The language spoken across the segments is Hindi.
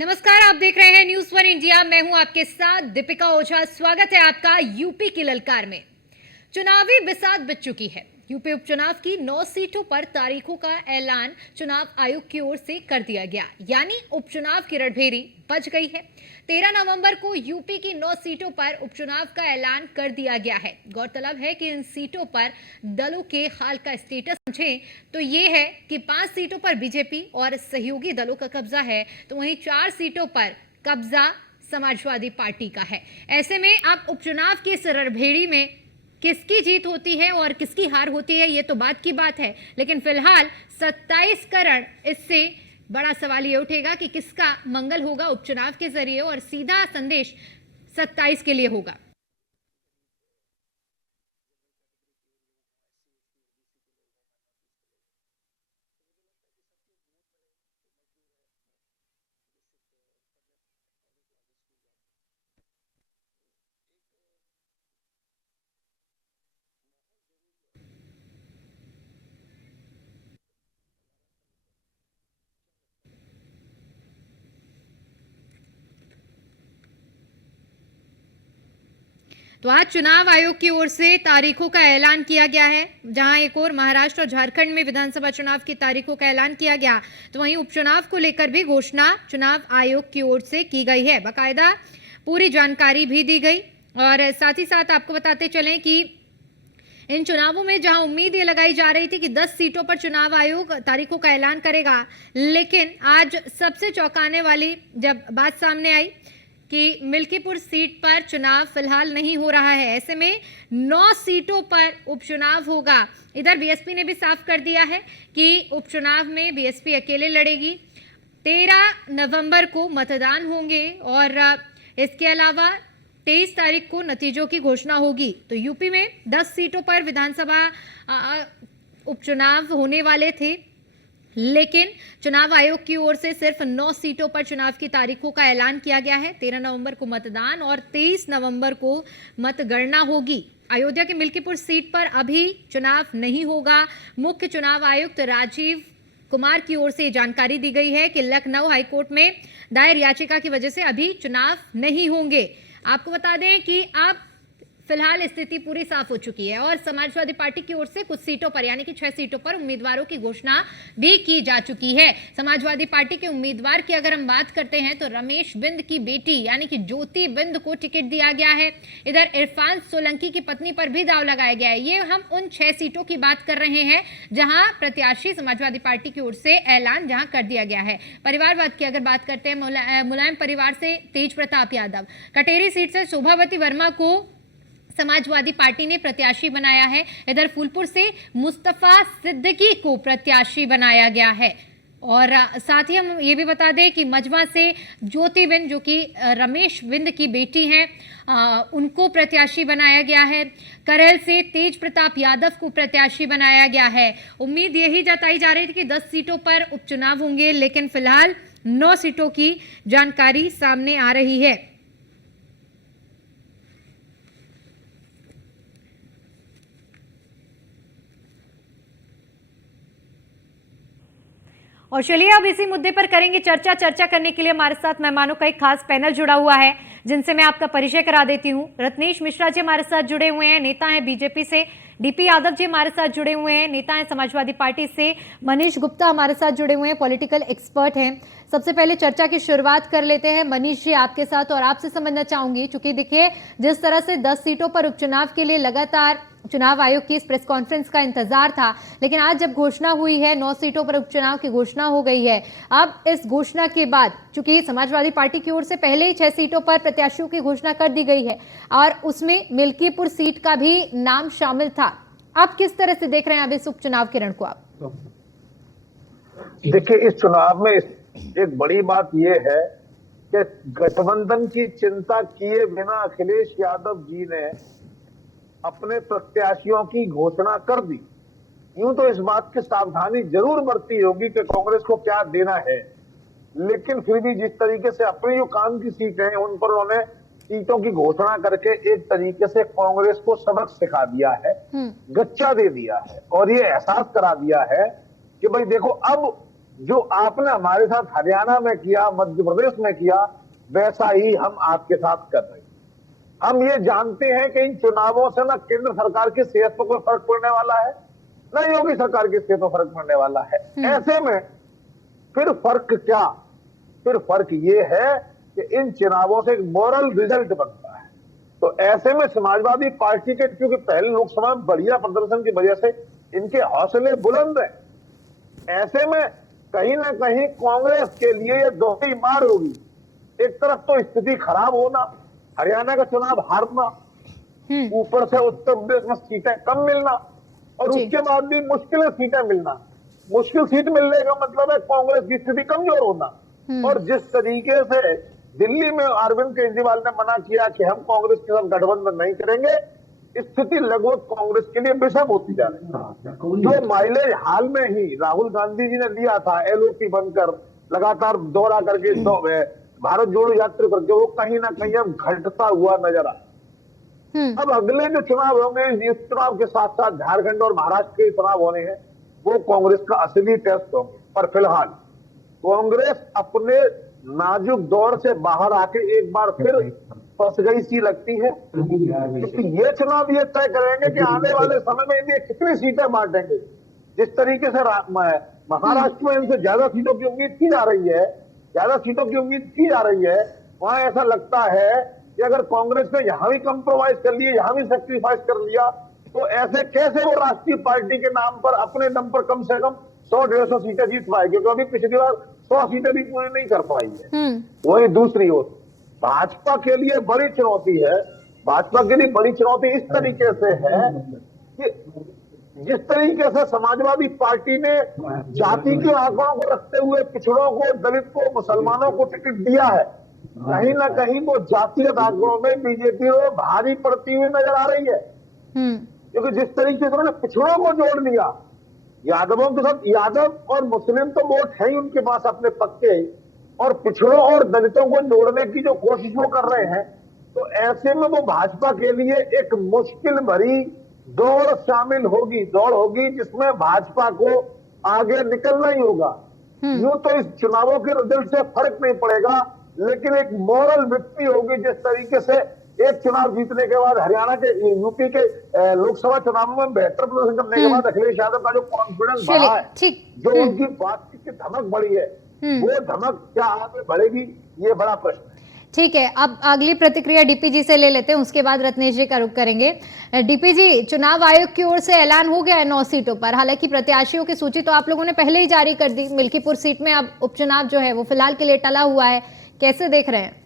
नमस्कार, आप देख रहे हैं न्यूज वन इंडिया। मैं हूं आपके साथ दीपिका ओझा। स्वागत है आपका यूपी की ललकार में। चुनावी बिसात बच चुकी है। यूपी उपचुनाव की 9 सीटों पर तारीखों का ऐलान चुनाव आयोग की ओर से कर दिया गया, यानी उपचुनाव की रणभेरी बच गई है। 13 नवंबर को यूपी की 9 सीटों पर उपचुनाव का ऐलान कर दिया गया है। गौरतलब है कि इन सीटों पर दलों के हाल का स्टेटस समझें तो ये है कि 5 सीटों पर बीजेपी और सहयोगी दलों का कब्जा है, तो वहीं 4 सीटों पर कब्जा समाजवादी पार्टी का है। ऐसे में अब उपचुनाव की इस रणभेरी में किसकी जीत होती है और किसकी हार होती है, ये तो बात की बात है, लेकिन फिलहाल 27 करण इससे बड़ा सवाल ये उठेगा कि किसका मंगल होगा उपचुनाव के जरिए, और सीधा संदेश 27 के लिए होगा। तो आज चुनाव आयोग की ओर से तारीखों का ऐलान किया गया है। जहां एक और महाराष्ट्र और झारखंड में विधानसभा चुनाव की तारीखों का ऐलान किया गया, तो वहीं उपचुनाव को लेकर भी घोषणा चुनाव आयोग की ओर से की गई है। बाकायदा पूरी जानकारी भी दी गई, और साथ ही साथ आपको बताते चलें कि इन चुनावों में जहां उम्मीद ये लगाई जा रही थी कि 10 सीटों पर चुनाव आयोग तारीखों का ऐलान करेगा, लेकिन आज सबसे चौंकाने वाली जब बात सामने आई कि मिल्कीपुर सीट पर चुनाव फिलहाल नहीं हो रहा है। ऐसे में 9 सीटों पर उपचुनाव होगा। इधर बीएसपी ने भी साफ कर दिया है कि उपचुनाव में बीएसपी अकेले लड़ेगी। 13 नवंबर को मतदान होंगे और इसके अलावा 23 तारीख को नतीजों की घोषणा होगी। तो यूपी में 10 सीटों पर विधानसभा उपचुनाव होने वाले थे, लेकिन चुनाव आयोग की ओर से सिर्फ 9 सीटों पर चुनाव की तारीखों का ऐलान किया गया है। 13 नवंबर को मतदान और 23 नवंबर को मतगणना होगी। अयोध्या की मिल्कीपुर सीट पर अभी चुनाव नहीं होगा। मुख्य चुनाव आयुक्त राजीव कुमार की ओर से जानकारी दी गई है कि लखनऊ हाईकोर्ट में दायर याचिका की वजह से अभी चुनाव नहीं होंगे। आपको बता दें कि अब फिलहाल स्थिति पूरी साफ हो चुकी है और समाजवादी पार्टी की ओर से कुछ सीटों पर यानी कि 6 सीटों पर उम्मीदवारों की घोषणा भी की जा चुकी है। समाजवादी पार्टी के उम्मीदवार की अगर हम बात करते हैं तो रमेश बिंद की बेटी यानी कि ज्योति बिंद को टिकट दिया गया है। इधर इरफान सोलंकी की पत्नी पर भी दाव लगाया गया है। ये हम उन 6 सीटों की बात कर रहे हैं जहां प्रत्याशी समाजवादी पार्टी की ओर से ऐलान जहां कर दिया गया है। परिवारवाद की अगर बात करते हैं, मुलायम परिवार से तेज प्रताप यादव, कटेरी सीट से शोभावती वर्मा को समाजवादी पार्टी ने प्रत्याशी बनाया है। इधर फूलपुर से मुस्तफा सिद्दीकी को प्रत्याशी बनाया गया है। और साथ ही हम ये भी बता दें कि मजमा से ज्योति बिंद जो कि रमेश बिंद की बेटी हैं, उनको प्रत्याशी बनाया गया है। करेल से तेज प्रताप यादव को प्रत्याशी बनाया गया है। उम्मीद यही जताई जा रही थी कि 10 सीटों पर उपचुनाव होंगे, लेकिन फिलहाल 9 सीटों की जानकारी सामने आ रही है। और चलिए अब इसी मुद्दे पर करेंगे चर्चा करने के लिए हमारे साथ मेहमानों का एक खास पैनल जुड़ा हुआ है, जिनसे मैं आपका परिचय करा देती हूं। रत्नेश मिश्रा जी हमारे साथ जुड़े हुए हैं, नेता हैं बीजेपी से। डीपी यादव जी हमारे साथ जुड़े हुए हैं, नेता हैं समाजवादी पार्टी से। मनीष गुप्ता हमारे साथ जुड़े हुए हैं, पॉलिटिकल एक्सपर्ट हैं। सबसे पहले चर्चा की शुरुआत कर लेते हैं मनीष जी आपके साथ, और आपसे समझना चाहूंगी, चूंकि देखिए जिस तरह से 10 सीटों पर उपचुनाव के लिए लगातार चुनाव आयोग की इस प्रेस कॉन्फ्रेंस का इंतजार था, लेकिन आज जब घोषणा हुई है, 9 सीटों पर उपचुनाव की घोषणा हो गई है। अब इस घोषणा के बाद चूंकि समाजवादी पार्टी की ओर से पहले ही 6 सीटों पर प्रत्याशियों की घोषणा कर दी गई है और उसमें मिल्कीपुर सीट का भी नाम शामिल था, आप किस तरह से देख रहे हैं अब इस उपचुनाव के रण को? आप देखिए, इस चुनाव में एक बड़ी बात यह है कि गठबंधन की चिंता किए बिना अखिलेश यादव जी ने अपने प्रत्याशियों की घोषणा कर दी। यूं तो इस बात की सावधानी जरूर बरती होगी कि कांग्रेस को क्या देना है, लेकिन फिर भी जिस तरीके से अपनी जो काम की सीटें हैं उन पर उन्होंने सीटों की घोषणा करके एक तरीके से कांग्रेस को सबक सिखा दिया है, गच्चा दे दिया है और ये एहसास करा दिया है कि भाई देखो, अब जो आपने हमारे साथ हरियाणा में किया, मध्य प्रदेश में किया, वैसा ही हम आपके साथ कर रहे हैं। हम ये जानते हैं कि इन चुनावों से ना केंद्र सरकार की सेहत पर कोई फर्क पड़ने वाला है, ना योगी सरकार की सेहत पर फर्क पड़ने वाला है। ऐसे में फिर फर्क क्या? फिर फर्क ये है कि इन चुनावों से एक मॉरल रिजल्ट बनता है। तो ऐसे में समाजवादी पार्टी के, क्योंकि पहले लोकसभा में बढ़िया प्रदर्शन की वजह से इनके हौसले बुलंद हैं, ऐसे में कहीं ना कहीं कांग्रेस के लिए ये दोहरी मार होगी। एक तरफ तो स्थिति खराब होना, हरियाणा का चुनाव हारना, ऊपर से उत्तर प्रदेश में सीटें कम मिलना, और जी। उसके बाद भी मुश्किल सीटें मिलना। मुश्किल सीट मिलने का मतलब है कांग्रेस की स्थिति कमजोर होना। और जिस तरीके से दिल्ली में अरविंद केजरीवाल ने मना किया कि हम कांग्रेस के साथ गठबंधन नहीं करेंगे, स्थिति लगभग कांग्रेस के लिए विषम होती जा रही है। जो माइलेज हाल में ही राहुल गांधी जी ने लिया था, एलओपी बनकर लगातार दौरा करके भारत जोड़ो यात्रा करके, वो कहीं ना कहीं अब घटता हुआ नजर आ। अब अगले जो चुनाव होंगे, इस चुनाव के साथ साथ झारखंड और महाराष्ट्र के चुनाव होने हैं, वो कांग्रेस का असली टेस्ट होंगे। पर फिलहाल कांग्रेस अपने नाजुक दौर से बाहर आके एक बार फिर फंस गई सी लगती है, क्योंकि ये चुनाव ये तय करेंगे कि आने वाले समय में इन्हें कितनी सीटें बांटेंगे। जिस तरीके से महाराष्ट्र में इनसे ज्यादा सीटों की उम्मीद की जा रही है, वहां ऐसा लगता है कि अगर कांग्रेस ने यहां भी कंप्रोमाइज कर लिया, यहां भी सेक्रीफाइस कर लिया, तो ऐसे कैसे वो राष्ट्रीय पार्टी के नाम पर अपने दम पर कम से कम 100-150 सीटें जीत पाएगी, क्योंकि अभी पिछली बार 100 सीटें भी पूरी नहीं कर पाई है। वही दूसरी ओर भाजपा के लिए बड़ी चुनौती है। भाजपा के लिए बड़ी चुनौती इस तरीके से है कि जिस तरीके से समाजवादी पार्टी ने जाति के आंकड़ों को रखते हुए पिछड़ों को, दलित को, मुसलमानों को टिकट दिया है, कहीं ना कहीं वो जातीय आंकड़ों में बीजेपी को भारी पड़ती हुई नजर आ रही है। क्योंकि जिस तरीके से उन्होंने पिछड़ों को जोड़ दिया, यादवों के साथ यादव और मुस्लिम तो वोट है ही उनके पास अपने पक्के, और पिछड़ों और दलितों को जोड़ने की जो कोशिश वो कर रहे हैं, तो ऐसे में वो भाजपा के लिए एक मुश्किल भरी दौड़ होगी जिसमें भाजपा को आगे निकलना ही होगा। यूं तो इस चुनावों के रिजल्ट से फर्क नहीं पड़ेगा, लेकिन एक मॉरल विक्ट्री होगी। जिस तरीके से एक चुनाव जीतने के बाद हरियाणा के, यूपी के लोकसभा चुनाव में बेहतर प्रदर्शन करने के बाद अखिलेश यादव का जो कॉन्फिडेंस बढ़ा है, जो उनकी बातचीत की धमक बढ़ी है, वो धमक क्या आगे बढ़ेगी, ये बड़ा प्रश्न है। ठीक है, अब अगली प्रतिक्रिया डीपी जी से ले लेते हैं, उसके बाद रत्नेश जी का रुख करेंगे। डीपी जी, चुनाव आयोग की ओर से ऐलान हो गया है 9 सीटों पर। हालांकि प्रत्याशियों की सूची तो आप लोगों ने पहले ही जारी कर दी। मिल्कीपुर सीट में अब उपचुनाव जो है वो फिलहाल के लिए टला हुआ है, कैसे देख रहे हैं?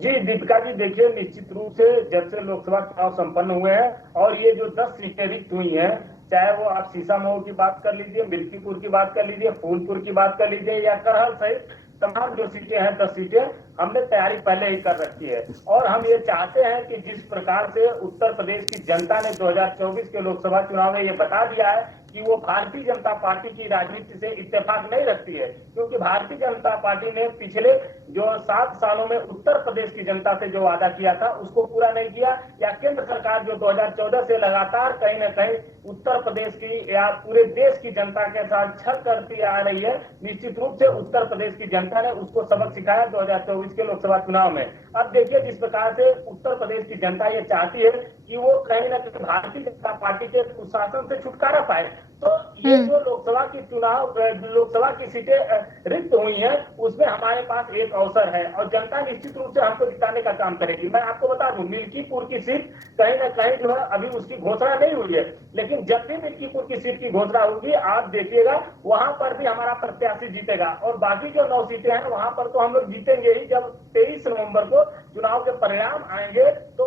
जी दीपिका जी, देखिए निश्चित रूप से जब से लोकसभा चुनाव संपन्न हुए हैं और ये जो 10 सीटें रिक्त हुई हैं, चाहे वो आप सीसामऊ की बात कर लीजिए, मिल्कीपुर की बात कर लीजिए, फूलपुर की बात कर लीजिए, या करहल सहित तमाम जो सीटें हैं 10 सीटें, हमने तैयारी पहले ही कर रखी है। और हम ये चाहते हैं कि जिस प्रकार से उत्तर प्रदेश की जनता ने 2024 के लोकसभा चुनाव में ये बता दिया है कि वो भारतीय जनता पार्टी की राजनीति से इत्तेफाक नहीं रखती है, क्योंकि भारतीय जनता पार्टी ने पिछले जो 7 सालों में उत्तर प्रदेश की जनता से जो वादा किया था उसको पूरा नहीं किया, या केंद्र सरकार जो 2014 से लगातार कहीं ना कहीं उत्तर प्रदेश की या पूरे देश की जनता के साथ छल करती आ रही है, निश्चित रूप से उत्तर प्रदेश की जनता ने उसको सबक सिखाया 2024 के लोकसभा चुनाव में। अब देखिए जिस प्रकार से उत्तर प्रदेश की जनता ये चाहती है कि वो कहीं ना कहीं भारतीय जनता पार्टी के कुशासन से छुटकारा पाए, तो ये जो लोकसभा की सीटें रिक्त हुई हैं, उसमें हमारे पास एक अवसर है और जनता निश्चित रूप से हमको जिताने का काम करेगी। मैं आपको बता दूं, मिल्कीपुर की सीट कहीं ना कहीं जो है अभी उसकी घोषणा नहीं हुई है, लेकिन जब भी मिल्कीपुर की सीट की घोषणा होगी आप देखिएगा वहां पर भी हमारा प्रत्याशी जीतेगा। और बाकी जो 9 सीटें हैं वहां पर तो हम लोग जीतेंगे ही। जब 23 नवंबर को चुनाव के परिणाम आएंगे तो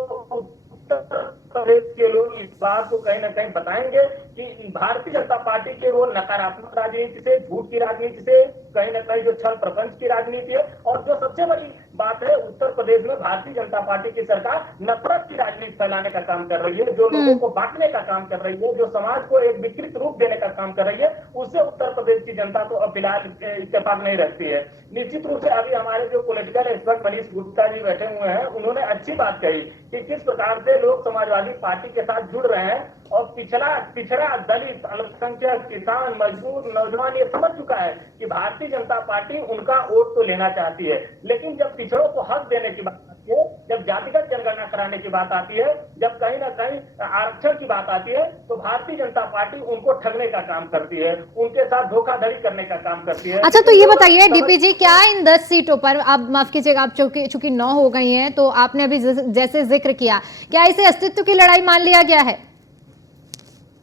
उत्तर प्रदेश के लोग इस बात को कहीं ना कहीं बताएंगे कि भारतीय जनता पार्टी के वो नकारात्मक राजनीति से, झूठ की राजनीति से, कहीं ना कहीं जो छल प्रपंच की राजनीति है, और जो सबसे बड़ी बात है उत्तर प्रदेश में भारतीय जनता पार्टी की सरकार नफरत की राजनीति फैलाने का काम कर रही है, जो लोगों को बांटने का काम कर रही है, जो समाज को एक विकृत रूप देने का काम कर रही है, उससे उत्तर प्रदेश की जनता तो अब फिलहाल इत्तेफाक नहीं रखती है। निश्चित रूप से अभी हमारे जो पॉलिटिकल एक्सपर्ट मनीष गुप्ता जी बैठे हुए हैं, उन्होंने अच्छी बात कही कि किस प्रकार से लोग समाजवादी पार्टी के साथ जुड़ रहे हैं और पिछड़ा सारा दलित, अल्पसंख्यक, किसान, मजदूर, नौजवान ये समझ चुका है कि भारतीय जनता पार्टी उनका वोट तो लेना चाहती है, लेकिन जब पिछड़ों को हक देने की बात आती है, जब जातिगत जनगणना कराने की बात आती है, जब कहीं ना कहीं आरक्षण की बात आती है, तो भारतीय जनता पार्टी उनको ठगने का काम करती है, उनके साथ धोखाधड़ी करने का काम करती है। अच्छा, तो ये बताइए डीपी जी, क्या इन 10 सीटों पर, आप माफ कीजिएगा, आप चूंकि 9 हो गई हैं, तो आपने अभी जैसे जिक्र किया, क्या इसे अस्तित्व की लड़ाई मान लिया गया है?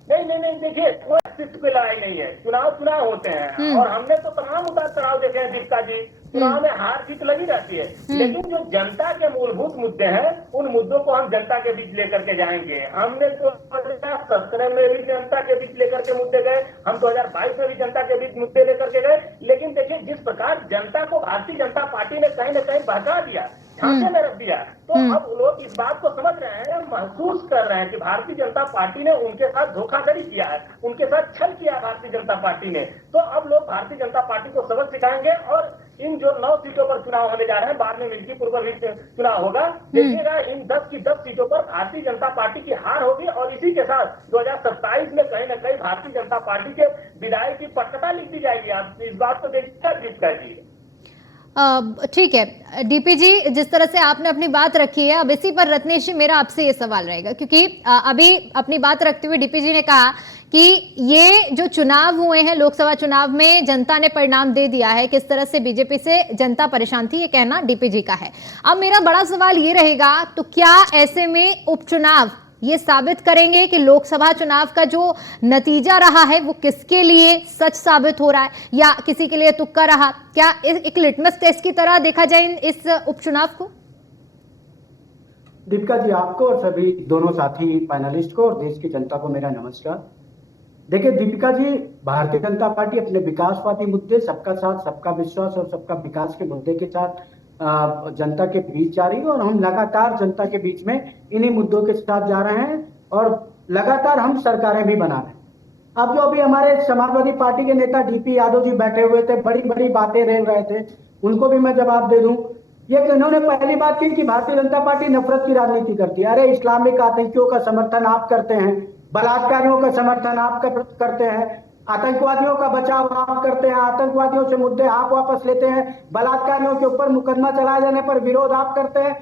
नहीं, देखिए, कोई अस्तित्व की लड़ाई नहीं है। चुनाव होते हैं और हमने तो तमाम उतार चढ़ाव देखे हैं दीपिका जी। चुनाव में हार जीत लगी रहती है, लेकिन जो जनता के मूलभूत मुद्दे हैं, उन मुद्दों को हम जनता के बीच लेकर के जाएंगे। हमने 2017 में भी जनता के बीच लेकर के मुद्दे गए, हम 2022 में भी जनता के बीच मुद्दे लेकर के गए। लेकिन देखिए, जिस प्रकार जनता को भारतीय जनता पार्टी ने कहीं न कहीं बहका दिया, झांसे में रख दिया, तो अब लोग इस बात को समझ रहे हैं, महसूस कर रहे हैं कि भारतीय जनता पार्टी ने उनके साथ धोखाधड़ी किया है, उनके साथ छल किया है भारतीय जनता पार्टी ने। तो अब लोग भारतीय जनता पार्टी को सबक सिखाएंगे और इन जो 9 सीटों पर चुनाव होने जा रहे हैं, बाद में मिल्कीपुर पर भी चुनाव होगा, देखिएगा इन 10 की 10 सीटों पर भारतीय जनता पार्टी की हार होगी और इसी के साथ 2027 में कहीं न कहीं भारतीय जनता पार्टी के विदाई की पटकथा लिख दी जाएगी। आप इस बात को देखिएगा दीपिका जी। ठीक है डीपी जी, जिस तरह से आपने अपनी बात रखी है, अब इसी पर रत्नेश जी मेरा आपसे ये सवाल रहेगा, क्योंकि अभी अपनी बात रखते हुए डीपी जी ने कहा कि ये जो चुनाव हुए हैं, लोकसभा चुनाव में जनता ने परिणाम दे दिया है, किस तरह से बीजेपी से जनता परेशान थी, ये कहना डीपी जी का है। अब मेरा बड़ा सवाल ये रहेगा, तो क्या ऐसे में उपचुनाव ये साबित करेंगे कि लोकसभा चुनाव का जो नतीजा रहा है वो किसके लिए सच साबित हो रहा है या किसी के लिए तुक्का रहा? क्या एक लिटमस टेस्ट की तरह देखा जाए इस उपचुनाव को? दीपिका जी, आपको और सभी दोनों साथी पैनलिस्ट को और देश की जनता को मेरा नमस्कार। देखिए दीपिका जी, भारतीय जनता पार्टी अपने विकासवादी मुद्दे, सबका साथ सबका विश्वास और सबका विकास के मुद्दे के साथ जनता के बीच जा रही है और हम लगातार जनता के बीच में इन्हीं मुद्दों के साथ जा रहे हैं और लगातार हम सरकारें भी बना रहे हैं। अब जो अभी हमारे समाजवादी पार्टी के नेता डीपी यादव जी बैठे हुए थे, बड़ी बड़ी बातें रेल रहे थे, उनको भी मैं जवाब दे दूं। ये इन्होंने पहली बात की कि भारतीय जनता पार्टी नफरत की राजनीति करती है। अरे इस्लामिक आतंकियों का समर्थन आप करते हैं, बलात्कारियों का समर्थन आप करते हैं, आतंकवादियों का बचाव आप करते हैं, आतंकवादियों से मुद्दे आप वापस लेते हैं, बलात्कारियों के ऊपर मुकदमा चलाए जाने पर विरोध आप करते हैं।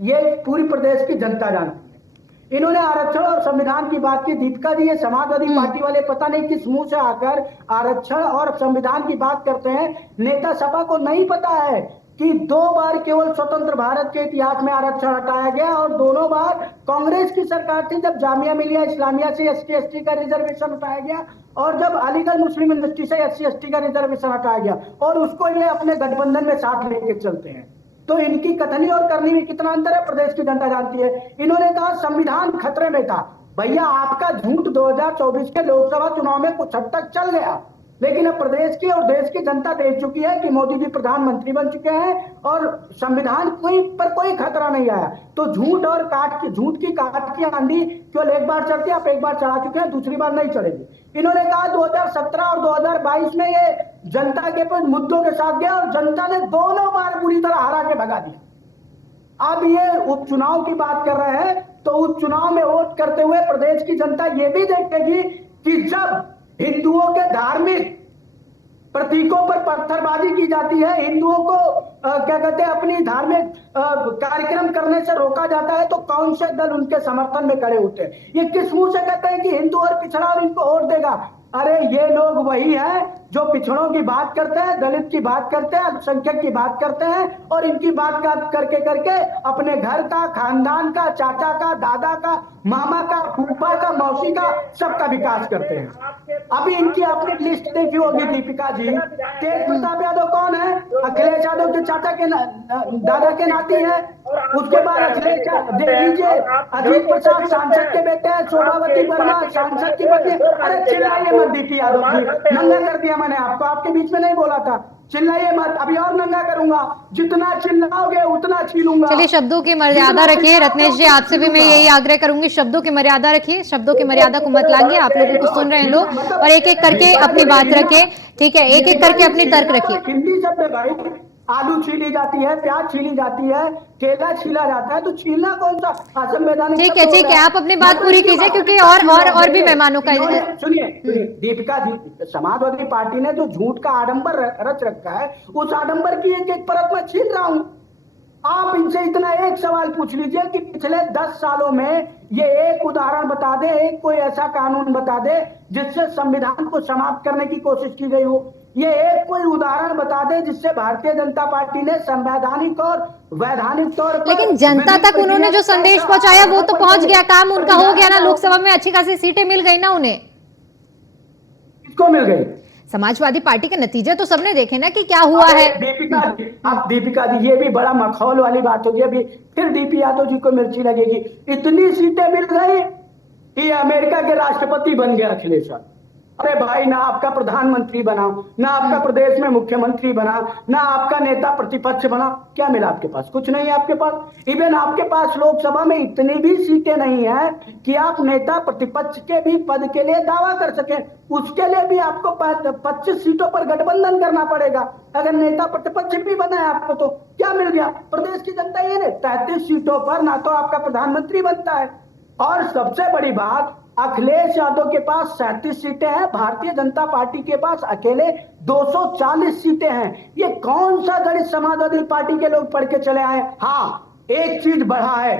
ये पूरी प्रदेश की जनता जानती है। इन्होंने आरक्षण और संविधान की बात की। दीपिका जी, ये समाजवादी पार्टी वाले पता नहीं किस मुंह से आकर आरक्षण और संविधान की बात करते हैं। नेता सभा को नहीं पता है कि 2 बार केवल स्वतंत्र भारत के इतिहास में आरक्षण हटाया गया और दोनों बार कांग्रेस की सरकार थी, जब जामिया मिलिया इस्लामिया से ST का रिजर्वेशन हटाया गया और जब अलीगढ़ मुस्लिम यूनिवर्सिटी से SC का रिजर्वेशन हटाया गया और उसको ये अपने गठबंधन में साथ लेके चलते हैं। तो इनकी कथनी और करनी में कितना अंतर है, प्रदेश की जनता जानती है। इन्होंने कहा संविधान खतरे में था। भैया, आपका झूठ 2024 के लोकसभा चुनाव में कुछ हद तक चल गया, लेकिन अब प्रदेश की और देश की जनता देख चुकी है कि मोदी जी प्रधानमंत्री बन चुके हैं और संविधान पर कोई खतरा नहीं आया। तो झूठ की काट की आंधी केवल एक बार चढ़ती है, आप एक बार चढ़ा चुके हैं, दूसरी बार नहीं चढ़ेगी। इन्होंने कहा 2017 और 2022 में ये जनता के मुद्दों के साथ गया और जनता ने दोनों बार बुरी तरह हरा के भगा दिया। अब ये उपचुनाव की बात कर रहे हैं, तो उपचुनाव में वोट करते हुए प्रदेश की जनता ये भी देखेगी कि जब हिंदुओं के धार्मिक प्रतीकों पर पत्थरबाजी की जाती है, हिंदुओं को क्या कहते हैं अपनी धार्मिक कार्यक्रम करने से रोका जाता है, तो कौन से दल उनके समर्थन में खड़े होते हैं? ये किस मुंह से कहते हैं कि हिंदू और पिछड़ा और इनको वोट देगा? अरे ये लोग वही है जो पिछड़ों की बात करते हैं, दलित की बात करते हैं, अल्पसंख्यक की बात करते हैं और इनकी बात करके करके अपने घर का, खानदान का, चाचा का, दादा का, मामा का, फूफा का, मौसी का, सबका विकास करते हैं। अभी इनकी अपनी लिस्ट देखी होगी दीपिका जी। तेज प्रताप यादव कौन है? अखिलेश यादव के चाचा के दादा के नाती है। उसके बाद अखिलेश देख लीजिए, अजीत प्रसाद सांसद के बेटे हैं, शोभावती वर्मा सांसद की पत्नी। अरे चिल्लाइए मत दीपी यादव जी, नंगा कर दिया मैंने आपको, आपके बीच में नहीं बोला था। चिल्लाइए मत, अभी और नंगा करूंगा, जितना चिल्लाओगे उतना छीलूंगा। चलिए, शब्दों की मर्यादा रखिए। रत्नेश जी, आपसे भी मैं यही आग्रह करूंगी, शब्दों की मर्यादा रखिए, शब्दों की मर्यादा को मत लांघिए। आप लोगों को सुन रहे हैं लोग और एक एक करके अपनी बात रखें, ठीक है? एक एक करके अपनी तर्क रखिए। हिंदी शब्द है भाई, आलू छीली जाती है, प्याज छीली जाती है, केला छीला जाता है, तो छीलना कौन सा असंवैधानिक? ठीक है, ठीक है, आप अपनी बात पूरी कीजिए, क्योंकि और भी मेहमानों का सुनिए दीपिका जी, समाजवादी पार्टी ने जो झूठ का आडंबर रच रखा है, उस आडंबर की एक एक परत में छीन रहा हूं। आप इनसे इतना एक सवाल पूछ लीजिए कि पिछले 10 सालों में ये एक उदाहरण बता दे, एक कोई ऐसा कानून बता दे जिससे संविधान को समाप्त करने की कोशिश की गई हो। ये एक कोई उदाहरण बता दे जिससे भारतीय जनता पार्टी ने संवैधानिक और वैधानिक तौर पर, लेकिन जनता तक उन्होंने जो संदेश पहुंचाया वो तो पहुंच गया, काम उनका हो गया ना, लोकसभा में अच्छी खासी सीटें मिल गई ना उन्हें। किसको मिल गई? समाजवादी पार्टी के नतीजे तो सबने देखे ना कि क्या हुआ है। दीपिका जी ये भी बड़ा मखौल वाली बात होगी, अभी फिर डीपी यादव जी को मिर्ची लगेगी। इतनी सीटें मिल गई कि अमेरिका के राष्ट्रपति बन गया अखिलेश यादव। अरे भाई, ना आपका प्रधानमंत्री बना, ना आपका प्रदेश में मुख्यमंत्री बना, ना आपका नेता प्रतिपक्ष बना, क्या मिला आपके पास? कुछ नहीं है आपके पास। इवन आपके पास लोकसभा में इतनी भी सीटें नहीं है कि आप नेता प्रतिपक्ष के भी पद के लिए दावा कर सके। उसके लिए भी आपको 25 सीटों पर गठबंधन करना पड़ेगा। अगर नेता प्रतिपक्ष भी बना है आपको तो क्या मिल गया? प्रदेश की जनता ये 33 सीटों पर ना तो आपका प्रधानमंत्री बनता है, और सबसे बड़ी बात, अखिलेश यादव के पास 37 सीटें हैं, भारतीय जनता पार्टी के पास अकेले 240 सीटें हैं। ये कौन सा गणित समाजवादी पार्टी के लोग पढ़ के चले आए? हाँ, एक चीज बढ़ा है,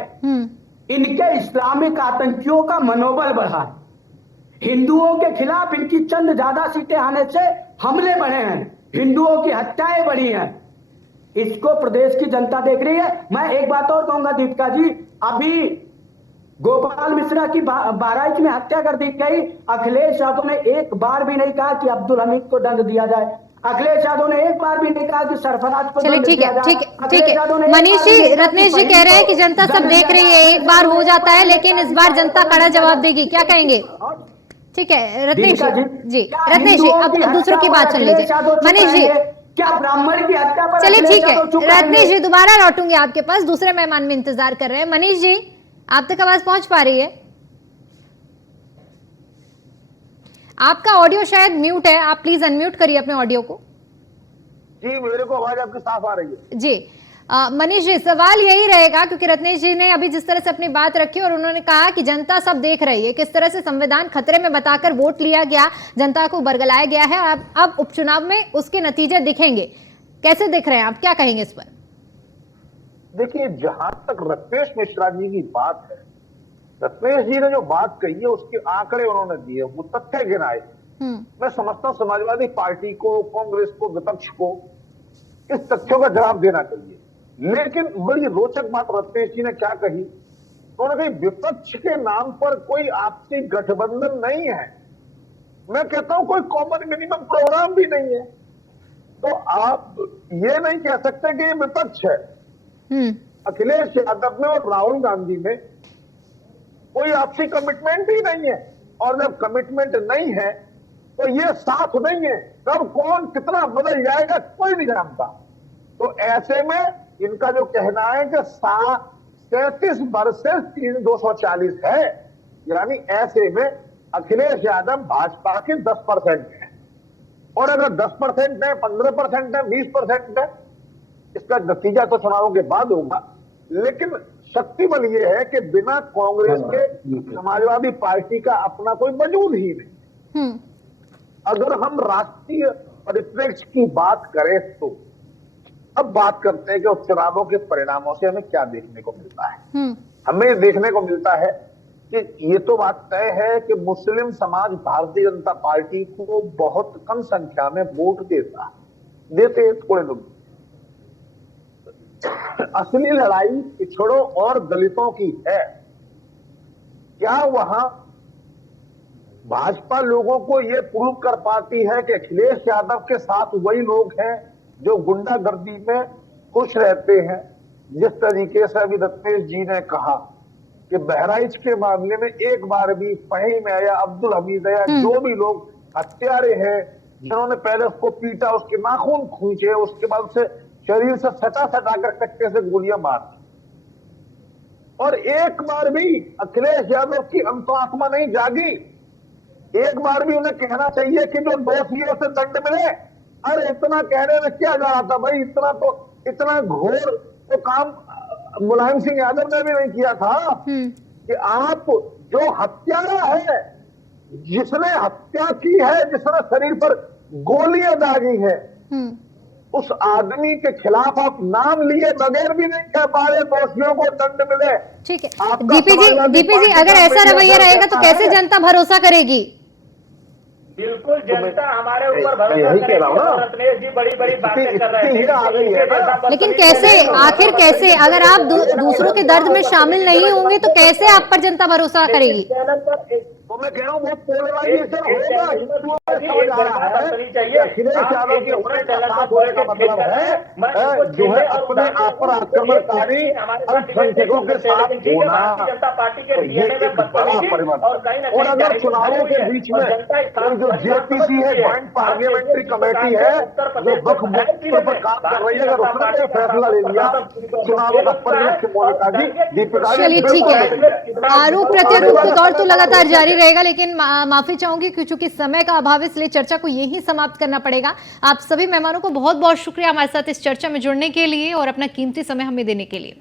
इनके इस्लामिक आतंकियों का मनोबल बढ़ा है। हिंदुओं के खिलाफ इनकी चंद ज्यादा सीटें आने से हमले बढ़े हैं, हिंदुओं की हत्याएं बढ़ी हैं। इसको प्रदेश की जनता देख रही है। मैं एक बात और कहूंगा दीपिका जी, अभी गोपाल मिश्रा की बहराइच में हत्या कर दी गई। अखिलेश यादव ने एक बार भी नहीं कहा कि अब्दुल हमीद को दंड दिया जाए। अखिलेश यादव ने एक बार भी नहीं कहा कि सरफराज को चलिए दंड ठीक दिया है, जाए। ठीक है, अखिलेश ठीक है। यादव ने एक मनीष बार भी जी, नहीं कहा रत्नेश कि जी कह रहे हैं कि जनता सब देख रही है, एक बार हो जाता है, लेकिन इस बार जनता कड़ा जवाब देगी, क्या कहेंगे? ठीक है रत्नेश जी, रत्नेश जी अब दूसरों की बात सुन लीजिए। मनीष जी, क्या ब्राह्मण की हत्या पर चलिए ठीक है, चुप रत्नेश रहेंगे? जी दोबारा लौटूंगी आपके पास, दूसरे मेहमान में इंतजार कर रहे हैं। मनीष जी, आप तक आवाज पहुंच पा रही है? आपका ऑडियो शायद म्यूट है, आप प्लीज अनम्यूट करिए अपने ऑडियो को। जी, मेरे को आवाज आपकी साफ आ रही है। जी मनीष जी, सवाल यही रहेगा, क्योंकि रत्नेश जी ने अभी जिस तरह से अपनी बात रखी और उन्होंने कहा कि जनता सब देख रही है, किस तरह से संविधान खतरे में बताकर वोट लिया गया, जनता को बरगलाया गया है, और अब उपचुनाव में उसके नतीजे दिखेंगे। कैसे दिख रहे हैं आप, क्या कहेंगे इस पर? देखिए, जहां तक रत्नेश मिश्रा जी की बात है, रत्नेश जी ने जो बात कही है उसके आंकड़े उन्होंने दिए, वो तथ्य गिनाए। मैं समझता हूं समाजवादी पार्टी को, कांग्रेस को, विपक्ष को इस तथ्यों का जवाब देना चाहिए। लेकिन बड़ी रोचक बात रत्नेश जी ने क्या कही, उन्होंने कही विपक्ष के नाम पर कोई आपसी गठबंधन नहीं है। मैं कहता हूं कोई कॉमन मिनिमम प्रोग्राम भी नहीं है। तो आप ये नहीं कह सकते कि ये विपक्ष है। अखिलेश यादव में और राहुल गांधी में कोई आपसी कमिटमेंट ही नहीं है, और जब कमिटमेंट नहीं है तो ये साथ नहीं है। कब कौन कितना बदल जाएगा कोई नहीं जानता। तो ऐसे में इनका जो कहना है कि 37 वर्सेस 240 है, यानी ऐसे में अखिलेश यादव भाजपा के 10% है, और अगर 10% है, 15% है, 20% है, इसका नतीजा तो चुनावों के बाद होगा। लेकिन शक्ति बल ये है कि बिना कांग्रेस के समाजवादी पार्टी का अपना कोई वजूद ही नहीं। अगर हम राष्ट्रीय परिप्रेक्ष्य की बात करें तो अब बात करते हैं कि उपचुनावों के परिणामों से हमें क्या देखने को मिलता है। हमें देखने को मिलता है कि ये तो बात तय है कि मुस्लिम समाज भारतीय जनता पार्टी को बहुत कम संख्या में वोट देते थोड़े लोग। असली लड़ाई पिछड़ों और दलितों की है। क्या वहां भाजपा लोगों को यह प्रूव कर पाती है कि अखिलेश यादव के साथ वही लोग हैं जो गुंडागर्दी में खुश रहते हैं? जिस तरीके से अभी रत्नेश जी ने कहा कि बहराइच के मामले में एक बार भी फहीम है या अब्दुल हमीद है या जो भी लोग हत्यारे हैं, जिन्होंने पहले उसको पीटा, उसके नाखून खींचे, उसके बाद उसे शरीर से सटा कर कट्टे से गोलियां मार दी, और एक बार भी अखिलेश यादव की अंतरात्मा नहीं जागी। एक बार भी उन्हें कहना चाहिए कि जो दोषियों से दंड मिले अरे इतना कहने में क्या जा रहा था भाई, इतना घोर तो काम मुलायम सिंह यादव ने भी नहीं किया था कि आप जो हत्यारा है, जिसने हत्या की है, जिसने शरीर पर गोलियां दागी है, उस आदमी के खिलाफ आप नाम लिए बगैर भी नहीं कह पा रहे दोषियों को दंड मिले। ठीक है आपका डीपी जी, अगर ऐसा रवैया रहेगा तो कैसे जनता भरोसा करेगी? बिल्कुल जनता हमारे ऊपर मैं भरोसा यही कह रहा हूं ना। करेगी। रत्नेश जी बड़ी बड़ी बातें कर रहे इतनी आ गई है ना। लेकिन कैसे, आखिर कैसे, अगर आप दूसरों के दर्द में शामिल नहीं होंगे तो कैसे आप पर जनता भरोसा करेगी? चैनल पर तो मैं कह रहा हूँ वो पोलराइजेशन होगा, हिंदुओं में समझ आ रहा है कि अखिलेश यादव के होने का साथ होने का मतलब है जो है अपने आप पर आक्रमणकारी अल्पसंख्यकों के साथ होना। तो ये एक बड़ा परिवर्तन। और अगर चुनावों के बीच में और जो जेपीसी है, ज्वाइंट पार्लियामेंट्री कमेटी है, जो वक्फ बोर्ड पर काम कर रही है, अगर उसने कोई फैसला ले लिया चुनावों का परिलक्ष्य मोनिका जी, दीपिका जी, चलिए ठीक है, आरोप प्रत्यारोप का दौर तो लगातार जारी रहेगा, लेकिन माफी चाहूंगी क्योंकि समय का अभाव, इसलिए चर्चा को यहीं समाप्त करना पड़ेगा। आप सभी मेहमानों को बहुत बहुत शुक्रिया हमारे साथ इस चर्चा में जुड़ने के लिए और अपना कीमती समय हमें देने के लिए।